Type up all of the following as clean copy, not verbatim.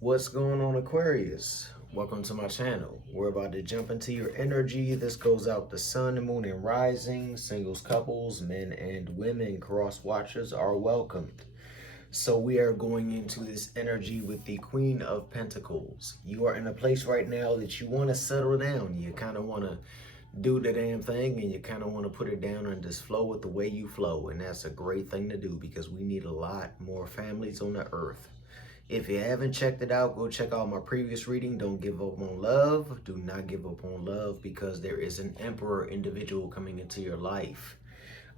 What's going on, Aquarius? Welcome to my channel. We're about to jump into your energy. This goes out to sun, moon, and rising. Singles, couples, men and women, cross watchers are welcomed. So we are going into this energy with the Queen of Pentacles. You are in a place right now that you want to settle down. You kind of want to do the damn thing, and you kind of want to put it down and just flow with the way you flow. And that's a great thing to do because we need a lot more families on the earth. If you haven't checked it out, go check out my previous reading. Don't give up on love. Do not give up on love because there is an emperor individual coming into your life.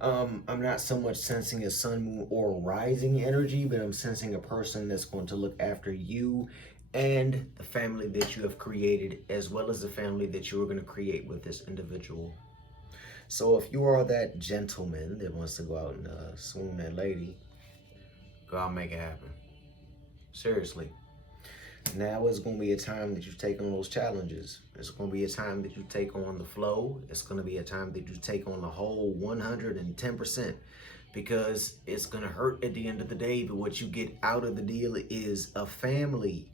I'm not so much sensing a sun, moon, or rising energy, but I'm sensing a person that's going to look after you and the family that you have created, as well as the family that you are going to create with this individual. So if you are that gentleman that wants to go out and swoon that lady, go out and make it happen. Seriously. Now is going to be a time that you take on those challenges. It's going to be a time that you take on the flow. It's going to be a time that you take on the whole 110%, because it's going to hurt at the end of the day. But what you get out of the deal is a family,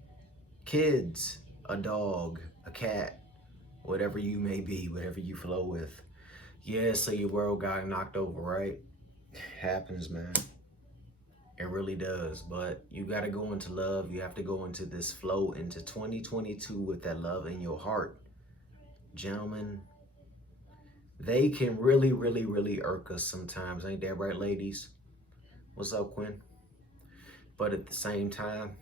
kids, a dog, a cat, whatever you may be, whatever you flow with. Yeah, so your world got knocked over, right? Happens, man. It really does, but you got to go into love. You have to go into this flow into 2022 with that love in your heart. Gentlemen, they can really irk us sometimes. Ain't that right, ladies? What's up, Quinn? But at the same time,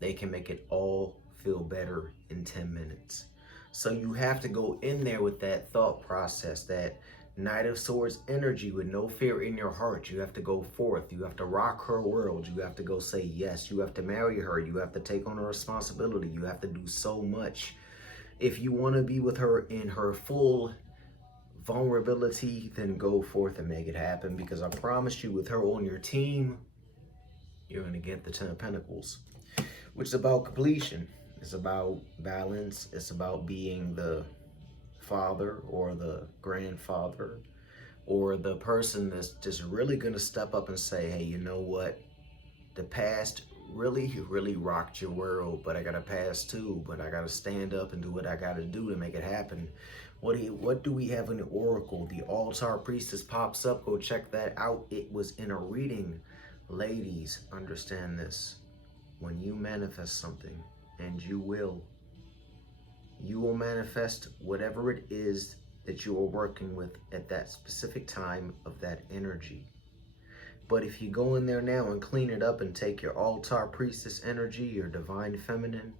they can make it all feel better in 10 minutes. So you have to go in there with that thought process, that Knight of Swords energy with no fear in your heart. You have to go forth. You have to rock her world. You have to go say yes. You have to marry her. You have to take on a responsibility. You have to do so much. If you want to be with her in her full vulnerability, then go forth and make it happen, because I promise you, with her on your team, you're going to get the 10 of Pentacles, which is about completion. It's about balance. It's about being the father or the grandfather or the person that's just really going to step up and say, hey, you know what? The past really rocked your world, but I got a past too, but I got to stand up and do what I got to do to make it happen. What do we have in the Oracle? The Altar Priestess pops up. Go check that out. It was in a reading. Ladies, understand this. When you manifest something, and you will manifest whatever it is that you are working with at that specific time of that energy. But if you go in there now and clean it up and take your altar priestess energy, your divine feminine,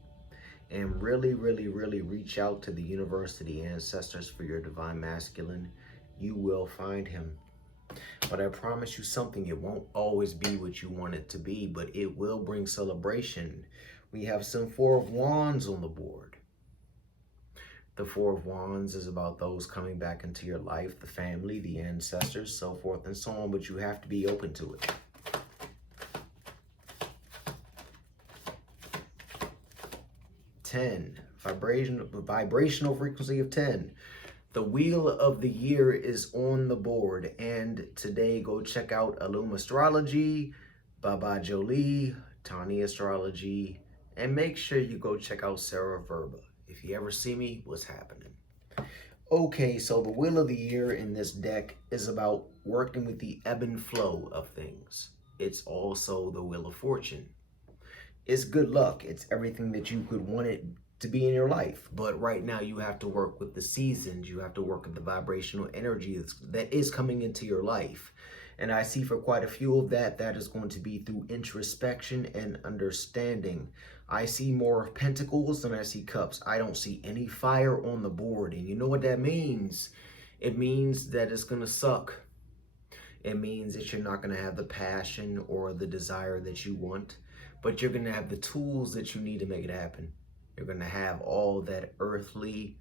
and really reach out to the universe, to the ancestors for your divine masculine, you will find him. But I promise you something, it won't always be what you want it to be, but it will bring celebration. We have some Four of Wands on the board. The Four of Wands is about those coming back into your life, the family, the ancestors, so forth and so on, but you have to be open to it. Vibrational frequency of 10. The Wheel of the Year is on the board, and today go check out Illum Astrology, Baba Jolie, Tani Astrology, and make sure you go check out Sarah Verba. If you ever see me, what's happening? Okay, so the Wheel of the Year in this deck is about working with the ebb and flow of things. It's also the Wheel of Fortune. It's good luck. It's everything that you could want it to be in your life. But right now you have to work with the seasons. You have to work with the vibrational energy that is coming into your life. And I see for quite a few of that is going to be through introspection and understanding. I see more pentacles than I see cups. I don't see any fire on the board. And you know what that means? It means that it's going to suck. It means that you're not going to have the passion or the desire that you want, but you're going to have the tools that you need to make it happen. You're going to have all that earthly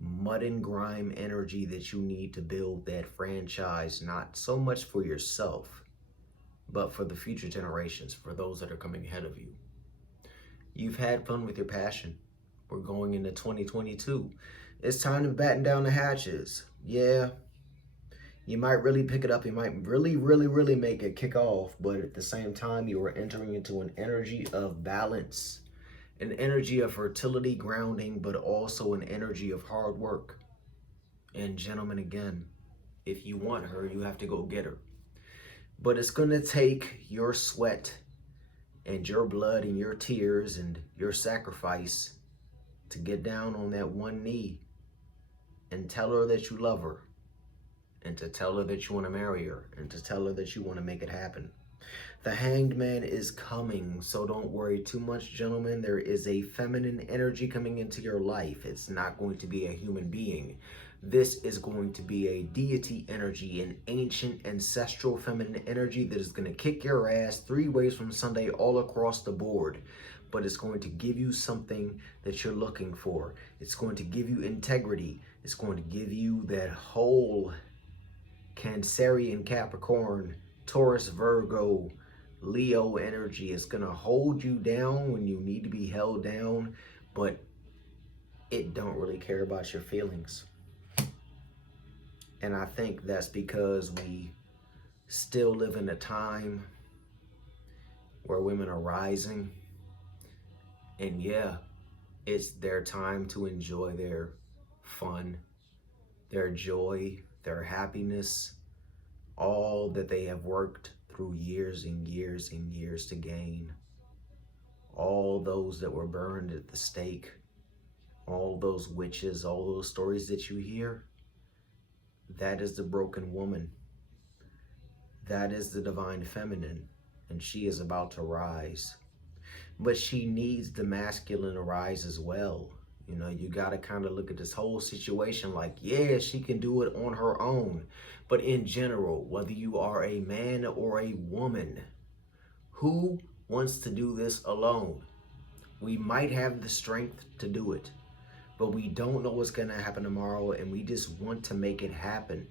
mud and grime energy that you need to build that franchise, not so much for yourself, but for the future generations, for those that are coming ahead of you. You've had fun with your passion. We're going into 2022. It's time to batten down the hatches. Yeah, you might really pick it up. You might really make it kick off, but at the same time, you are entering into an energy of balance. An energy of fertility, grounding, but also an energy of hard work. And gentlemen, again, if you want her, you have to go get her. But it's going to take your sweat and your blood and your tears and your sacrifice to get down on that one knee and tell her that you love her, and to tell her that you want to marry her, and to tell her that you want to make it happen. The Hanged Man is coming, so don't worry too much, gentlemen. There is a feminine energy coming into your life. It's not going to be a human being. This is going to be a deity energy, an ancient ancestral feminine energy that is going to kick your ass 3 ways from Sunday all across the board. But it's going to give you something that you're looking for. It's going to give you integrity. It's going to give you that whole Cancerian, Capricorn, Taurus, Virgo, Leo energy. Is going to hold you down when you need to be held down, but it don't really care about your feelings. And I think that's because we still live in a time where women are rising. And yeah, it's their time to enjoy their fun, their joy, their happiness, all that they have worked through years and years and years to gain. All those that were burned at the stake, all those witches, all those stories that you hear, that is the broken woman. That is the divine feminine, and she is about to rise. But she needs the masculine to rise as well. You know, you got to kind of look at this whole situation like, yeah, she can do it on her own. But in general, whether you are a man or a woman, who wants to do this alone? We might have the strength to do it, but we don't know what's going to happen tomorrow, and we just want to make it happen.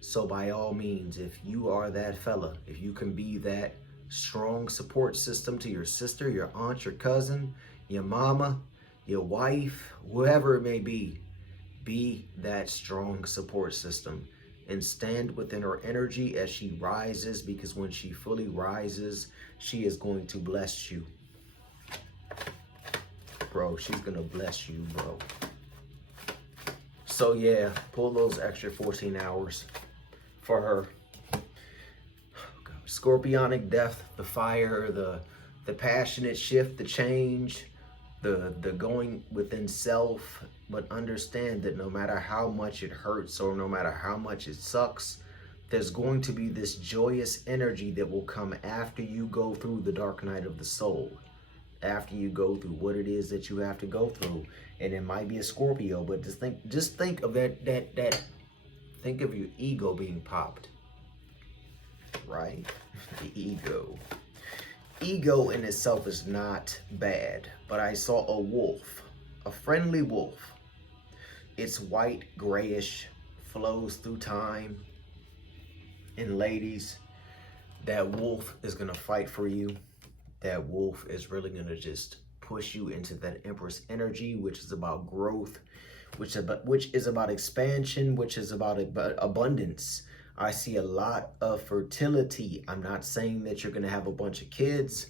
So by all means, if you are that fella, if you can be that strong support system to your sister, your aunt, your cousin, your mama, your wife, whoever it may be that strong support system and stand within her energy as she rises, because when she fully rises, she is going to bless you. Bro, she's going to bless you, bro. So yeah, pull those extra 14 hours for her. Scorpionic death, the fire, the passionate shift, the change, the going within self. But understand that no matter how much it hurts or no matter how much it sucks, there's going to be this joyous energy that will come after you go through the dark night of the soul, after you go through what it is that you have to go through. And it might be a Scorpio, but just think of that think of your ego being popped, right? The ego. Ego in itself is not bad, but I saw a wolf, a friendly wolf. It's white, grayish, flows through time. And ladies, that wolf is gonna fight for you. That wolf is really gonna just push you into that Empress energy, which is about growth, which is about expansion, which is about abundance. I see a lot of fertility. I'm not saying that you're going to have a bunch of kids,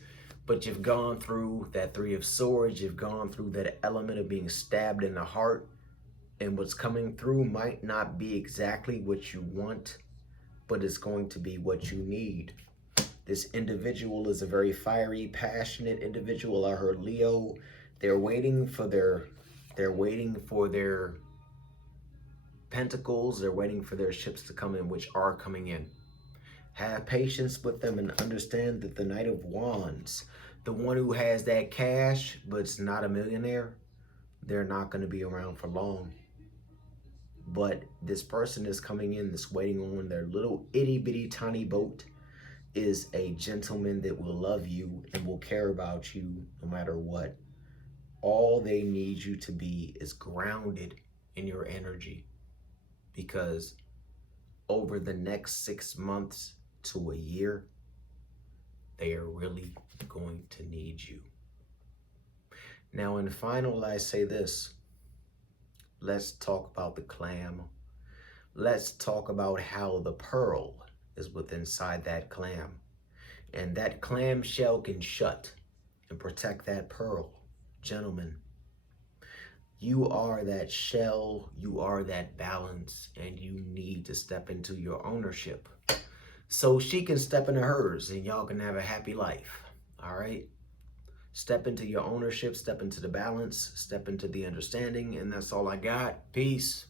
but you've gone through that 3 of Swords. You've gone through that element of being stabbed in the heart. And what's coming through might not be exactly what you want, but it's going to be what you need. This individual is a very fiery, passionate individual. I heard Leo. They're waiting for their pentacles. They're waiting for their ships to come in, which are coming in. Have patience with them and understand that the Knight of Wands, the one who has that cash but it's not a millionaire, they're not going to be around for long. But this person is coming in, that's waiting on their little itty bitty tiny boat, is a gentleman that will love you and will care about you no matter what. All they need you to be is grounded in your energy, because over the next 6 months to a year, they are really going to need you. Now, in final, I say this. Let's talk about the clam. Let's talk about how the pearl is within inside that clam. And that clam shell can shut and protect that pearl, Gentlemen, you are that shell, you are that balance, and you need to step into your ownership so she can step into hers and y'all can have a happy life. All right? Step into your ownership, step into the balance, step into the understanding, and that's all I got. Peace.